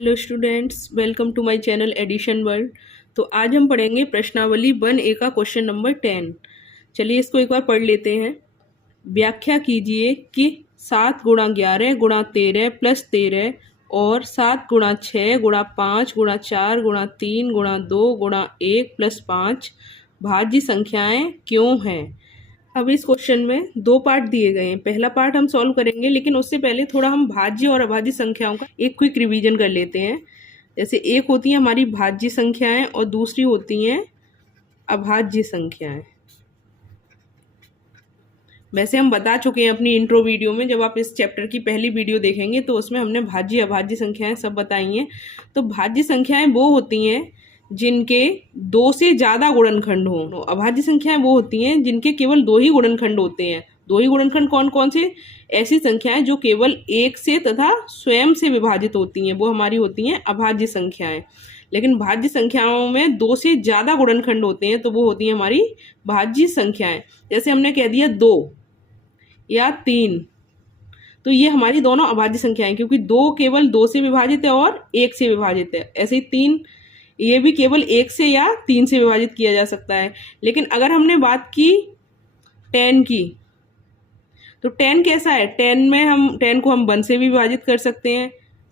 Hello students, welcome to my channel Edition World. तो आज हम पढ़ेंगे प्रश्नावली 1A का क्वेश्चन नंबर 10। चलिए इसको एक बार पढ़ लेते हैं। व्याख्या कीजिए कि 7 गुणा 11 गुणा 13 प्लस 13 और 7 गुणा 6 गुणा 5 गुणा 4 गुणा 3 गुणा 2 गुणा 1 प्लस 5 भाज्य संख्याएं क्यों हैं। अब इस क्वेश्चन में दो पार्ट दिए गए हैं। पहला पार्ट हम सॉल्व करेंगे, लेकिन उससे पहले थोड़ा हम भाज्य और अभाज्य संख्याओं का एक क्विक रिवीजन कर लेते हैं। जैसे एक होती है हमारी भाज्य संख्याएं और दूसरी होती हैं अभाज्य संख्याएं। वैसे हम बता चुके हैं अपनी इंट्रो वीडियो में, जब आप इस चैप्टर की पहली वीडियो देखेंगे तो उसमें हमने भाज्य अभाज्य संख्याएं सब बताई हैं। तो भाज्य संख्याएं वो होती हैं जिनके दो से ज़्यादा गुणनखंड हों। अभाज्य संख्याएं वो होती हैं जिनके केवल दो ही गुणनखंड होते हैं। दो ही गुणनखंड कौन कौन से? ऐसी संख्याएं जो केवल एक से तथा स्वयं से विभाजित होती हैं, वो हमारी होती हैं अभाज्य संख्याएं। लेकिन भाज्य संख्याओं में दो से ज़्यादा गुणनखंड होते हैं तो वो होती हैं हमारी भाज्य संख्याएं। जैसे हमने कह दिया 2 या 3, तो ये हमारी दोनों अभाज्य संख्याएं, क्योंकि 2 केवल 2 से विभाजित है और 1 से विभाजित है। ऐसे ही 3, ये भी केवल 1 से या 3 से विभाजित किया जा सकता है। लेकिन अगर हमने बात की 10 की, तो 10 कैसा है? 10 को हम 1 से भी विभाजित कर सकते हैं,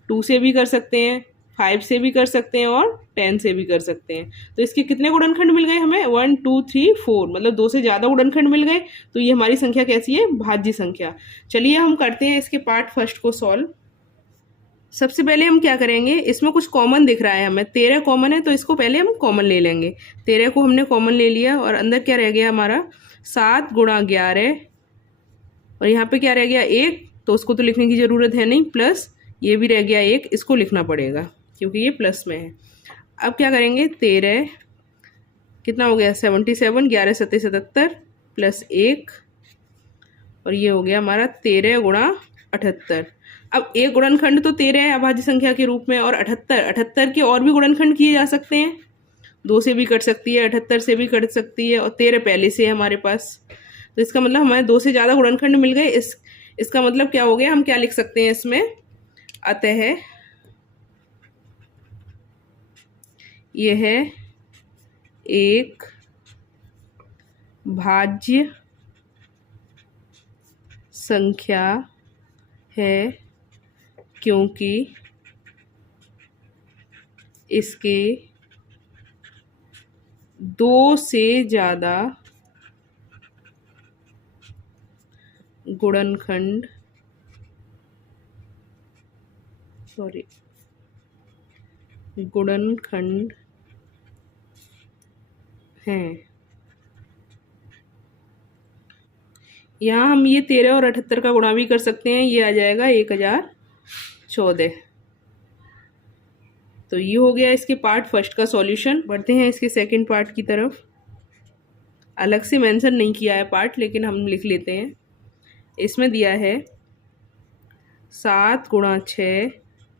2 से भी कर सकते हैं, 5 से भी कर सकते हैं और 10 से भी कर सकते हैं। तो इसके कितने गुणनखंड मिल गए हमें? 1 2 3 4, मतलब 2 से ज़्यादा गुणनखंड मिल गए। तो ये हमारी संख्या कैसी है? भाज्य संख्या। चलिए हम करते हैं इसके पार्ट फर्स्ट को सॉल्व। सबसे पहले हम क्या करेंगे, इसमें कुछ कॉमन दिख रहा है हमें, 13 कॉमन है तो इसको पहले हम कॉमन ले लेंगे। 13 को हमने कॉमन ले लिया और अंदर क्या रह गया हमारा? 7 गुणा 11, और यहाँ पे क्या रह गया? 1, तो उसको तो लिखने की ज़रूरत है नहीं, प्लस ये भी रह गया 1, इसको लिखना पड़ेगा क्योंकि ये प्लस में है। अब क्या करेंगे? 13 कितना हो गया? 77, 11 सत्ते 77 प्लस 1, और ये हो गया हमारा 13 गुणा 78। अब एक गुणनखंड तो 13 है अभाज्य संख्या के रूप में, और 78 के और भी गुणनखंड किए जा सकते हैं। 2 से भी कट सकती है, 78 से भी कट सकती है, और 13 पहले से है हमारे पास। तो इसका मतलब हमारे 2 से ज़्यादा गुणनखंड मिल गए। इसका मतलब क्या हो गया? हम क्या लिख सकते हैं इसमें? अतः यह एक भाज्य संख्या है क्योंकि इसके 2 से ज़्यादा गुणनखंड हैं। यहाँ हम ये 13 और 78 का गुणा भी कर सकते हैं, ये आ जाएगा 1014। तो ये हो गया इसके पार्ट फर्स्ट का सॉल्यूशन। बढ़ते हैं इसके सेकंड पार्ट की तरफ। अलग से मेंशन नहीं किया है पार्ट, लेकिन हम लिख लेते हैं। इसमें दिया है 7 गुणा 6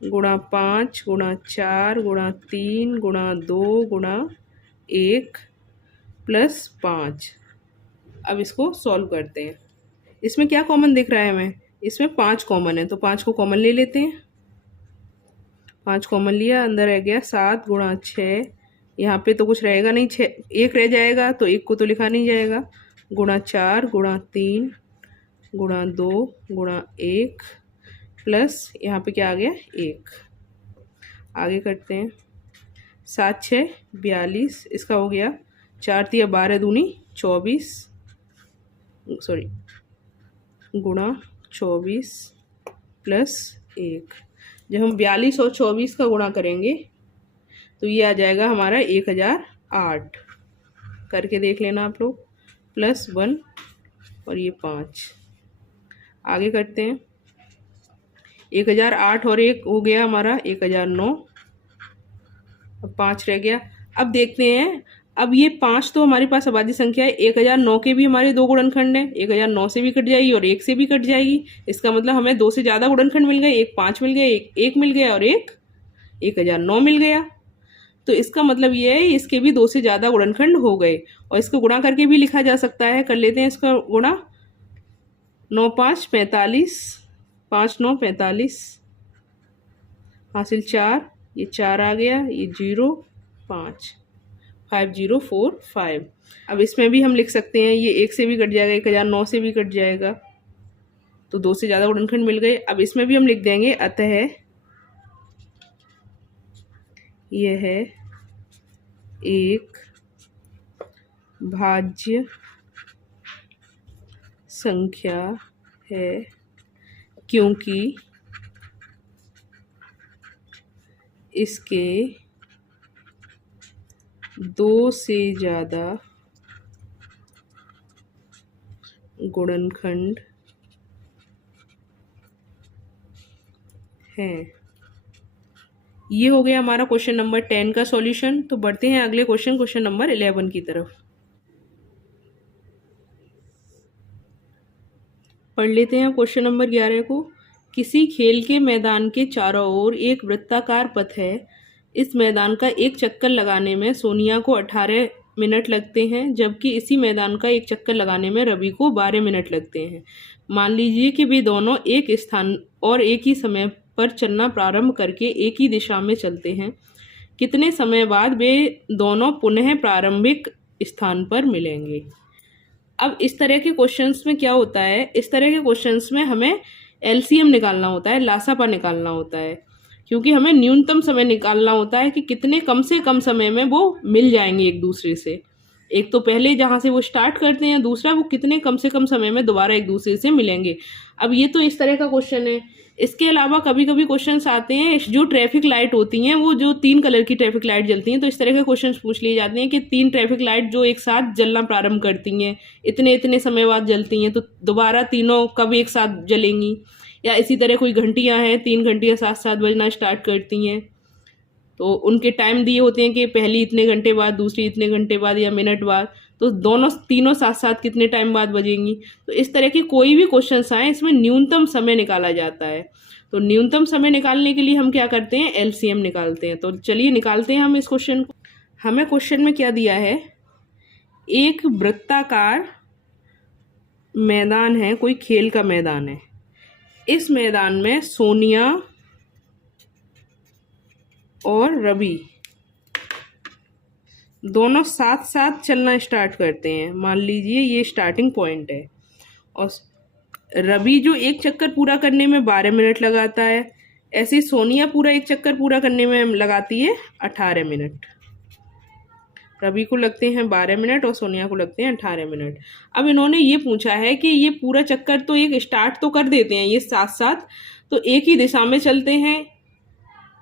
गुणा 5 गुणा 4 गुणा 3 गुणा 2 गुणा 1 प्लस 5। अब इसको सॉल्व करते हैं। इसमें क्या कॉमन दिख रहा है हमें? इसमें 5 कॉमन है, तो 5 को कॉमन ले लेते हैं। 5 कॉमन लिया, अंदर रह गया 7 गुणा 6, यहाँ पे तो कुछ रहेगा नहीं, 6 1 रह जाएगा, तो 1 को तो लिखा नहीं जाएगा, गुणा 4 गुणा 3 गुणा 2 गुणा 1 प्लस यहाँ पे क्या आ गया? 1। आगे करते हैं। 7 6 42, इसका हो गया 4 3 12 दूनी 24, सॉरी गुणा 24 प्लस 1। जब हम 42 और 24 का गुणा करेंगे तो ये आ जाएगा हमारा 1008। करके देख लेना आप लोग, प्लस 1 और ये 5। आगे करते हैं। 1008 और 1 हो गया हमारा 1009, अब 5 रह गया। अब देखते हैं, अब ये 5 तो हमारे पास अभाज्य संख्या है। 1009 के भी हमारे 2 गुणनखंड हैं, 1009 से भी कट जाएगी और 1 से भी कट जाएगी। इसका मतलब हमें 2 से ज़्यादा गुणनखंड मिल गए, एक 5 मिल गए, एक 1 मिल गया और एक 1009 मिल गया। तो इसका मतलब ये है इसके भी 2 से ज़्यादा गुणनखंड हो गए, और इसको गुणा करके भी लिखा जा सकता है। कर लेते हैं इसका गुणा। 9 5 45, 5 9 45, हासिल 4, ये 4 आ गया, ये 0 5 5 0 4 5। अब इसमें भी हम लिख सकते हैं, ये 1 से भी कट जाएगा, 1009 से भी कट जाएगा, तो 2 से ज़्यादा गुणनखंड मिल गए। अब इसमें भी हम लिख देंगे अतः यह एक भाज्य संख्या है क्योंकि इसके 2 से ज़्यादा गुणनखंड हैं। ये हो गया हमारा क्वेश्चन नंबर 10 का सॉल्यूशन। तो बढ़ते हैं अगले क्वेश्चन नंबर 11 की तरफ। पढ़ लेते हैं क्वेश्चन नंबर 11 को। किसी खेल के मैदान के चारों ओर एक वृत्ताकार पथ है। इस मैदान का एक चक्कर लगाने में सोनिया को 18 मिनट लगते हैं, जबकि इसी मैदान का एक चक्कर लगाने में रवि को 12 मिनट लगते हैं। मान लीजिए कि वे दोनों एक स्थान और एक ही समय पर चलना प्रारंभ करके एक ही दिशा में चलते हैं। कितने समय बाद वे दोनों पुनः प्रारंभिक स्थान पर मिलेंगे। अब इस तरह के क्वेश्चंस में क्या होता है, इस तरह के क्वेश्चंस में हमें एलसीएम निकालना होता है, लासापा निकालना होता है, क्योंकि हमें न्यूनतम समय निकालना होता है कि कितने कम से कम समय में वो मिल जाएंगे एक दूसरे से। एक तो पहले जहाँ से वो स्टार्ट करते हैं, दूसरा वो कितने कम से कम समय में दोबारा एक दूसरे से मिलेंगे। अब ये तो इस तरह का क्वेश्चन है। इसके अलावा कभी कभी क्वेश्चंस आते हैं जो ट्रैफिक लाइट होती हैं, वो जो 3 कलर की ट्रैफिक लाइट जलती हैं, तो इस तरह के क्वेश्चंस पूछ लिए जाते हैं कि 3 ट्रैफिक लाइट जो एक साथ जलना प्रारंभ करती हैं, इतने इतने समय बाद जलती हैं, तो दोबारा तीनों कब एक साथ जलेंगी। या इसी तरह कोई घंटियां हैं, 3 घंटियां साथ साथ बजना स्टार्ट करती हैं, तो उनके टाइम दिए होते हैं कि पहली इतने घंटे बाद, दूसरी इतने घंटे बाद या मिनट बाद, तो तीनों साथ साथ कितने टाइम बाद बजेंगी। तो इस तरह के कोई भी क्वेश्चंस आए, इसमें न्यूनतम समय निकाला जाता है। तो न्यूनतम समय निकालने के लिए हम क्या करते हैं, एलसीएम निकालते हैं। तो चलिए निकालते हैं हम इस क्वेश्चन को। हमें क्वेश्चन में क्या दिया है, एक वृत्ताकार मैदान है, कोई खेल का मैदान है। इस मैदान में सोनिया और रवि दोनों साथ साथ चलना स्टार्ट करते हैं। मान लीजिए ये स्टार्टिंग पॉइंट है, और रवि जो एक चक्कर पूरा करने में 12 मिनट लगाता है, ऐसे सोनिया पूरा एक चक्कर पूरा करने में लगाती है 18 मिनट। रवि को लगते हैं 12 मिनट और सोनिया को लगते हैं 18 मिनट। अब इन्होंने ये पूछा है कि ये पूरा चक्कर तो एक स्टार्ट तो कर देते हैं ये साथ साथ, तो एक ही दिशा में चलते हैं,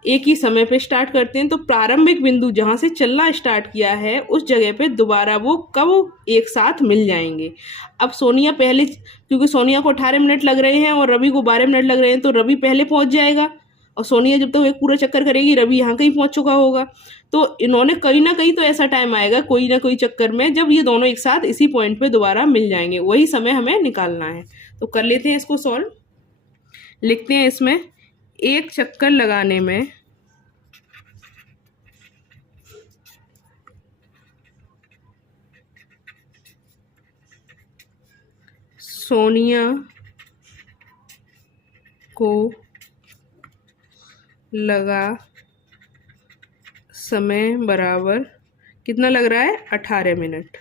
एक ही समय पे स्टार्ट करते हैं, तो प्रारंभिक बिंदु जहाँ से चलना स्टार्ट किया है उस जगह पे दोबारा वो कब एक साथ मिल जाएंगे। अब सोनिया पहले, क्योंकि सोनिया को 18 मिनट लग रहे हैं और रवि को 12 मिनट लग रहे हैं, तो रवि पहले पहुंच जाएगा, और सोनिया जब तक तो एक पूरा चक्कर करेगी रवि यहाँ कहीं पहुंच चुका होगा। तो इन्होंने कहीं ना कहीं तो ऐसा टाइम आएगा कोई ना कोई चक्कर में जब ये दोनों एक साथ इसी पॉइंट पे दोबारा मिल जाएंगे, वही समय हमें निकालना है। तो कर लेते हैं इसको सॉल्व। लिखते हैं इसमें, एक चक्कर लगाने में सोनिया को लगा समय बराबर कितना लग रहा है, 18 मिनट।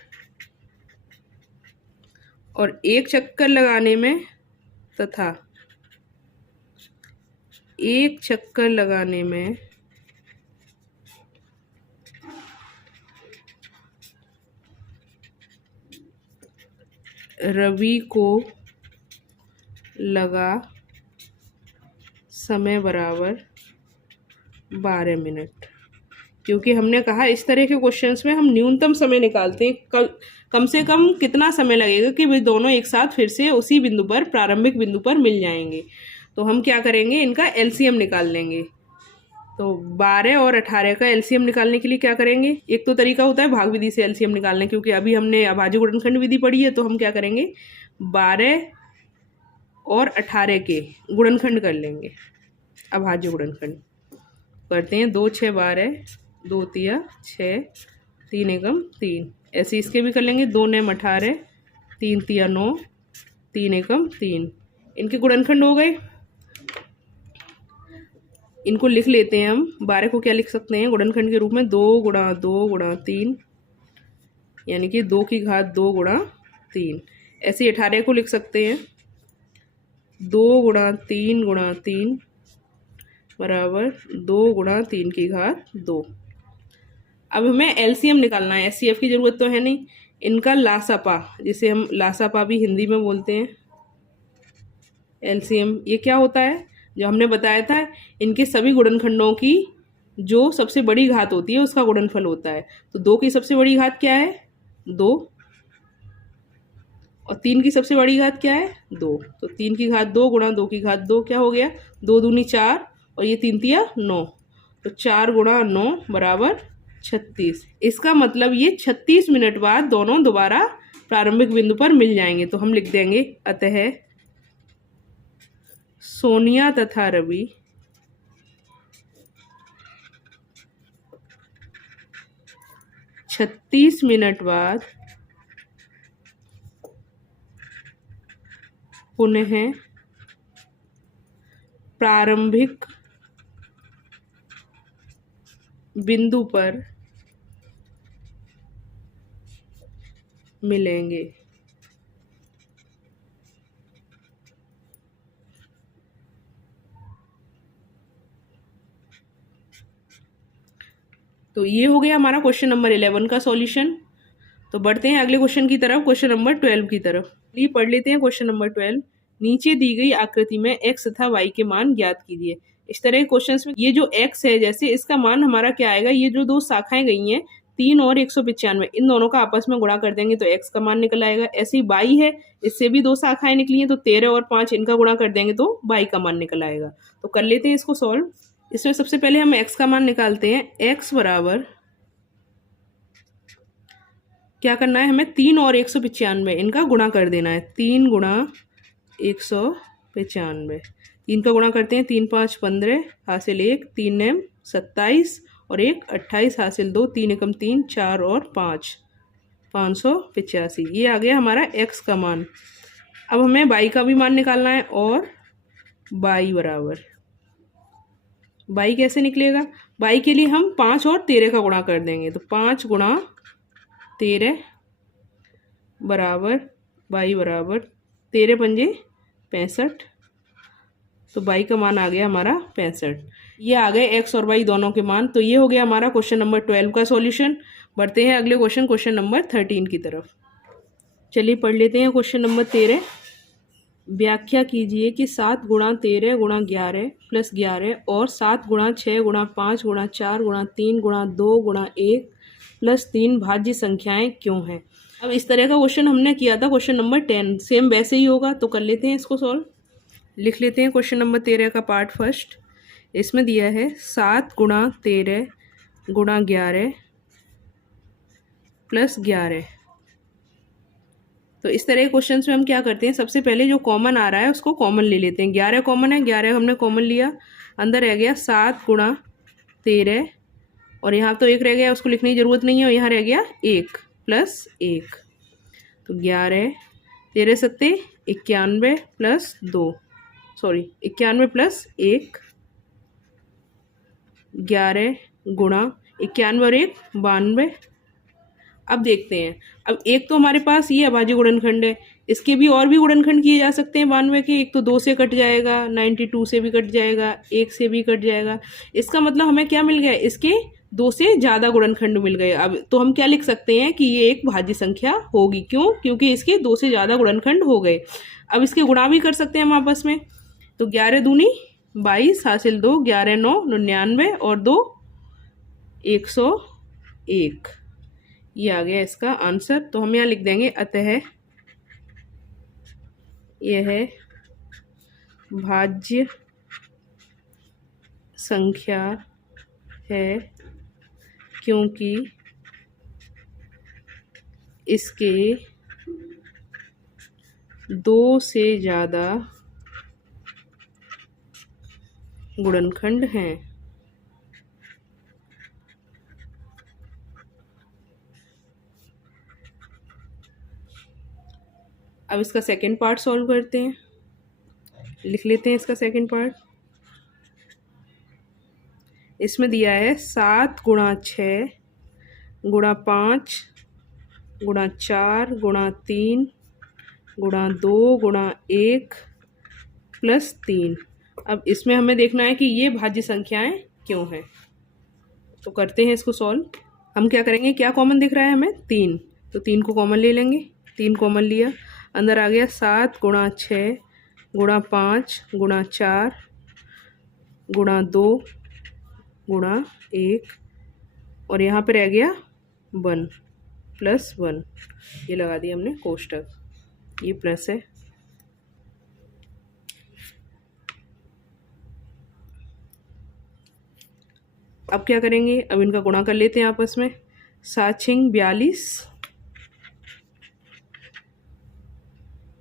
और एक चक्कर लगाने में तथा एक चक्कर लगाने में रवि को लगा समय बराबर 12 मिनट। क्योंकि हमने कहा इस तरह के क्वेश्चंस में हम न्यूनतम समय निकालते हैं, कम से कम कितना समय लगेगा कि वे दोनों एक साथ फिर से उसी बिंदु पर, प्रारंभिक बिंदु पर मिल जाएंगे। तो हम क्या करेंगे, इनका एलसीएम निकाल लेंगे। तो 12 और 18 का एलसीएम निकालने के लिए क्या करेंगे, एक तो तरीका होता है भाग विधि से एलसीएम निकालने, क्योंकि अभी हमने अभाज्य गुणनखंड विधि पढ़ी है। तो हम क्या करेंगे, 12 और 18 के गुणनखंड कर लेंगे, अभाज्य गुणनखंड करते हैं। 2 6 12, 2 तिया 6, 3 एकम 3, ऐसे इसके भी कर लेंगे। 2 9 18, 3 तिया 9, 3 एकम 3, इनके गुणनखंड हो गए। इनको लिख लेते हैं हम। 12 को क्या लिख सकते हैं गुणनखंड के रूप में? 2 गुणा 2 गुणा 3, यानी कि 2 की घात 2 गुणा 3। ऐसे 18 को लिख सकते हैं 2 गुणा 3 गुणा 3 बराबर 2 गुणा 3 की घात 2। अब हमें एलसीएम निकालना है, एचसीएफ की ज़रूरत तो है नहीं। इनका लासापा, जिसे हम लासापा भी हिंदी में बोलते हैं, एलसीएम, ये क्या होता है? जो हमने बताया था, इनके सभी गुणनखंडों की जो सबसे बड़ी घात होती है उसका गुणनफल होता है। तो 2 की सबसे बड़ी घात क्या है? 2। और 3 की सबसे बड़ी घात क्या है? 2। तो 3 की घात 2 गुणा 2 की घात 2 क्या हो गया? 2 दूनी 4 और ये 3 तिया 9। तो 4 गुणा 9 बराबर 36। इसका मतलब ये 36 मिनट बाद दोनों दोबारा प्रारंभिक बिंदु पर मिल जाएंगे। तो हम लिख देंगे अतः सोनिया तथा रवि 36 मिनट बाद पुनः प्रारंभिक बिंदु पर मिलेंगे। तो ये हो गया हमारा क्वेश्चन नंबर 11 का सॉल्यूशन। तो बढ़ते हैं अगले क्वेश्चन की तरफ, क्वेश्चन नंबर 12 की तरफ। ये पढ़ लेते हैं क्वेश्चन नंबर 12। नीचे दी गई आकृति में x तथा y के मान ज्ञात कीजिए। इस तरह के क्वेश्चंस में ये जो x है, जैसे इसका मान हमारा क्या आएगा? ये जो दो शाखाएं गई हैं 3 और 195, इन दोनों का आपस में गुणा कर देंगे तो x का मान निकल आएगा। ऐसे ही y है, इससे भी दो शाखाएं निकली हैं तो 13 और 5 इनका गुणा कर देंगे तो y का मान निकल आएगा। तो कर लेते हैं इसको सॉल्व। इसमें सबसे पहले हम x का मान निकालते हैं। x बराबर क्या करना है हमें? 3 और 195 इनका गुणा कर देना है। 3 गुणा 195, 3 का गुणा करते हैं। 3 5 15 हासिल 1, 3 एम 27 और 1 28 हासिल 2, 3 एकम 3, 4 और 5 585। ये आ गया हमारा x का मान। अब हमें y का भी मान निकालना है। और y बराबर, y कैसे निकलेगा? y के लिए हम 5 और 13 का गुणा कर देंगे। तो 5 गुणा 13 बराबर y बराबर 13 पंजे 65। तो y का मान आ गया हमारा 65। ये आ गए x और y दोनों के मान। तो ये हो गया हमारा क्वेश्चन नंबर 12 का सॉल्यूशन। बढ़ते हैं अगले क्वेश्चन, क्वेश्चन नंबर 13 की तरफ। चलिए पढ़ लेते हैं क्वेश्चन नंबर 13। व्याख्या कीजिए कि 7 गुणा 13 गुणा 11 प्लस 11 और 7 गुणा 6 गुणा 5 गुणा 4 गुणा 3 गुणा 2 गुणा 1 प्लस 3 भाज्य संख्याएं क्यों हैं? अब इस तरह का क्वेश्चन हमने किया था क्वेश्चन नंबर 10, सेम वैसे ही होगा। तो कर लेते हैं इसको सॉल्व। लिख लेते हैं क्वेश्चन नंबर 13 का पार्ट फर्स्ट। इसमें दिया है 7 गुणा 13 गुणा 11 प्लस 11। तो इस तरह के क्वेश्चन में हम क्या करते हैं, सबसे पहले जो कॉमन आ रहा है उसको कॉमन ले लेते हैं। 11 कॉमन है, 11 हमने कॉमन लिया, अंदर रह गया 7 गुणा 13 और यहाँ तो 1 रह गया, उसको लिखने की ज़रूरत नहीं है, और यहाँ रह गया 1 प्लस 1। तो 11 13 सत्ते 91 प्लस 2, सॉरी 91 प्लस 1, 11 गुणा 91 और 1 92। अब देखते हैं, अब एक तो हमारे पास ये अभाज्य गुणनखंड है, इसके भी और भी गुणनखंड किए जा सकते हैं 92 के। एक तो 2 से कट जाएगा, 92 से भी कट जाएगा, 1 से भी कट जाएगा। इसका मतलब हमें क्या मिल गया? इसके 2 से ज़्यादा गुणनखंड मिल गए। अब तो हम क्या लिख सकते हैं कि ये एक भाज्य संख्या होगी। क्यों? क्योंकि इसके 2 से ज़्यादा गुणनखंड हो गए। अब इसके गुणा भी कर सकते हैं हम आपस में। तो 11 दूनी 22 हासिल 2, 11 9 99 और 2 101। ये आ गया इसका आंसर। तो हम यहाँ लिख देंगे अतः यह भाज्य संख्या है क्योंकि इसके 2 से ज़्यादा गुणनखंड हैं। अब इसका सेकंड पार्ट सॉल्व करते हैं। लिख लेते हैं इसका सेकंड पार्ट। इसमें दिया है 7 गुणा 6 गुणा 5 गुणा 4 गुणा 3 गुणा 2 गुणा 1 प्लस 3। अब इसमें हमें देखना है कि ये भाज्य संख्याएं क्यों हैं। तो करते हैं इसको सॉल्व। हम क्या करेंगे, क्या कॉमन दिख रहा है हमें, 3, तो 3 को कॉमन ले लेंगे। 3 कॉमन लिया, अंदर आ गया 7 गुणा 6 गुणा 5 गुणा 4 गुणा 2 गुणा 1 और यहाँ पे रह गया 1 प्लस 1। ये लगा दिया हमने कोष्टक, ये प्लस है। अब क्या करेंगे, अब इनका गुणा कर लेते हैं आपस में। 7 6 42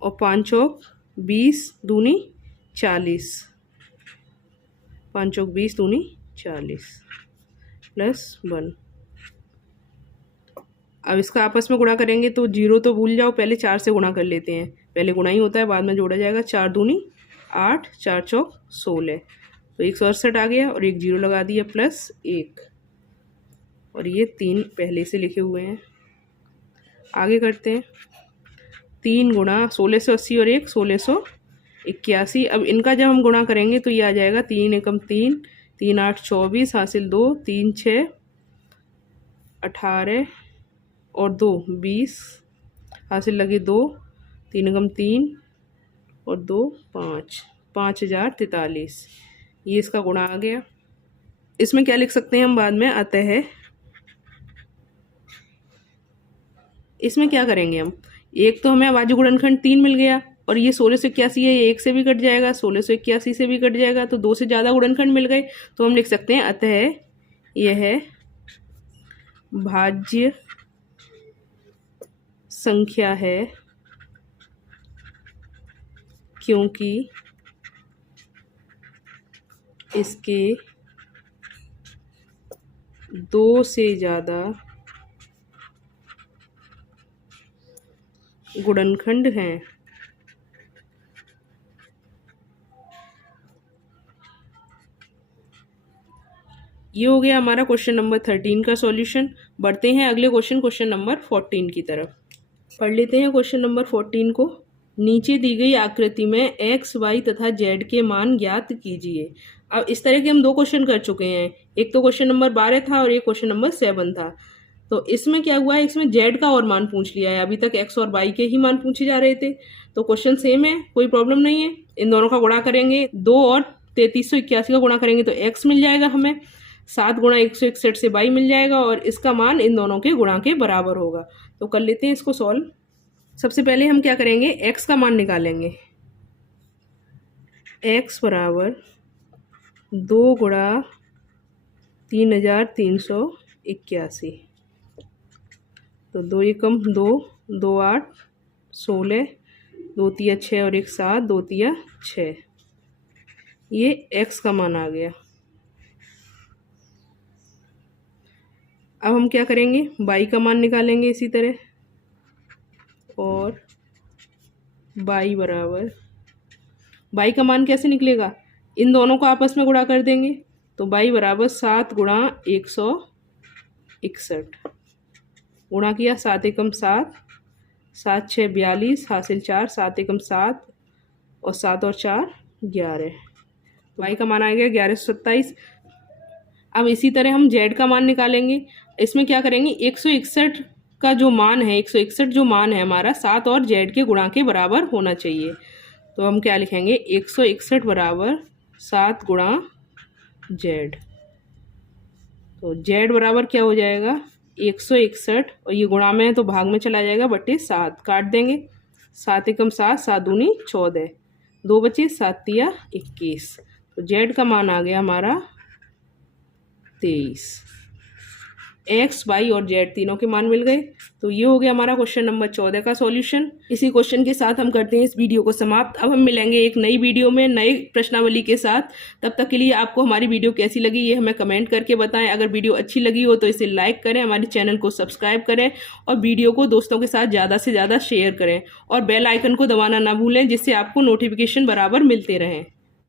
और 5 चौक 20 दूनी 40, 5 चौक 20 दूनी 40 प्लस 1। अब इसका आपस में गुणा करेंगे तो 0 तो भूल जाओ, पहले 4 से गुणा कर लेते हैं। पहले गुणा ही होता है, बाद में जोड़ा जाएगा। 4 दूनी 8, 4 चौक 16, तो 168 आ गया और एक 0 लगा दिया प्लस 1। और ये 3 पहले से लिखे हुए हैं। आगे करते हैं। 3 गुणा 1680 और 1 1681। अब इनका जब हम गुणा करेंगे तो ये आ जाएगा 3 एकम 3, 3 8 24 हासिल 2, 3 6 18 और 2 20 हासिल लगे 2, 3 एकम 3 और 2 5, 5043। ये इसका गुणा आ गया। इसमें क्या लिख सकते हैं हम बाद में, अतः इसमें क्या करेंगे हम, एक तो हमें अभाज्य गुणनखंड 3 मिल गया और ये 1681 है, ये 1 से भी कट जाएगा, 1681 से भी कट जाएगा, तो 2 से ज़्यादा गुणनखंड मिल गए। तो हम लिख सकते हैं अतः यह भाज्य संख्या है क्योंकि इसके 2 से ज़्यादा गुणनखंड हैं। ये हो गया हमारा क्वेश्चन नंबर 13 का सॉल्यूशन। बढ़ते हैं अगले क्वेश्चन नंबर 14 की तरफ। पढ़ लेते हैं क्वेश्चन नंबर 14 को। नीचे दी गई आकृति में x, y तथा z के मान ज्ञात कीजिए। अब इस तरह के हम 2 क्वेश्चन कर चुके हैं। एक तो क्वेश्चन नंबर 12 था और एक क्वेश्चन नंबर 7 था। तो इसमें क्या हुआ है, इसमें z का और मान पूछ लिया है। अभी तक x और y के ही मान पूछे जा रहे थे। तो क्वेश्चन सेम है, कोई प्रॉब्लम नहीं है। इन दोनों का गुणा करेंगे, 2 और 3381 का गुणा करेंगे तो x मिल जाएगा हमें। 7 गुणा 161 से y मिल जाएगा और इसका मान इन दोनों के गुणा के बराबर होगा। तो कर लेते हैं इसको सॉल्व। सबसे पहले हम क्या करेंगे, x का मान निकालेंगे। x बराबर 2 गुणा 3381, तो 2 एकम 2, 2 8 16, 2 तिया 6 और 1 7, 2 तिया 6। ये x का मान आ गया। अब हम क्या करेंगे, y का मान निकालेंगे इसी तरह। और y बराबर, y का मान कैसे निकलेगा, इन दोनों को आपस में गुणा कर देंगे। तो y बराबर 7 गुणा 161, गुणा किया 7 एकम 7, 7 6 42 हासिल 4, 7 एकम 7 और 7 और 4 11। तो y का मान आएगा 1127। अब इसी तरह हम z का मान निकालेंगे। इसमें क्या करेंगे, 161 का जो मान है, 161 जो मान है हमारा 7 और z के गुणा के बराबर होना चाहिए। तो हम क्या लिखेंगे, 161 बराबर 7 गुणा z। तो z बराबर क्या हो जाएगा, 161 और ये गुणा में है तो भाग में चला जाएगा, बटे 7 काट देंगे। 7 एकम 7, 7 दूनी 14, 2 बचे 7 तिया 21। तो z का मान आ गया हमारा 23। x, y और z तीनों के मान मिल गए। तो ये हो गया हमारा क्वेश्चन नंबर 14 का सॉल्यूशन। इसी क्वेश्चन के साथ हम करते हैं इस वीडियो को समाप्त। अब हम मिलेंगे एक नई वीडियो में नए प्रश्नावली के साथ। तब तक के लिए आपको हमारी वीडियो कैसी लगी ये हमें कमेंट करके बताएं। अगर वीडियो अच्छी लगी हो तो इसे लाइक करें, हमारे चैनल को सब्सक्राइब करें और वीडियो को दोस्तों के साथ ज़्यादा से ज़्यादा शेयर करें और बेल आइकन को दबाना ना भूलें, जिससे आपको नोटिफिकेशन बराबर मिलते रहें।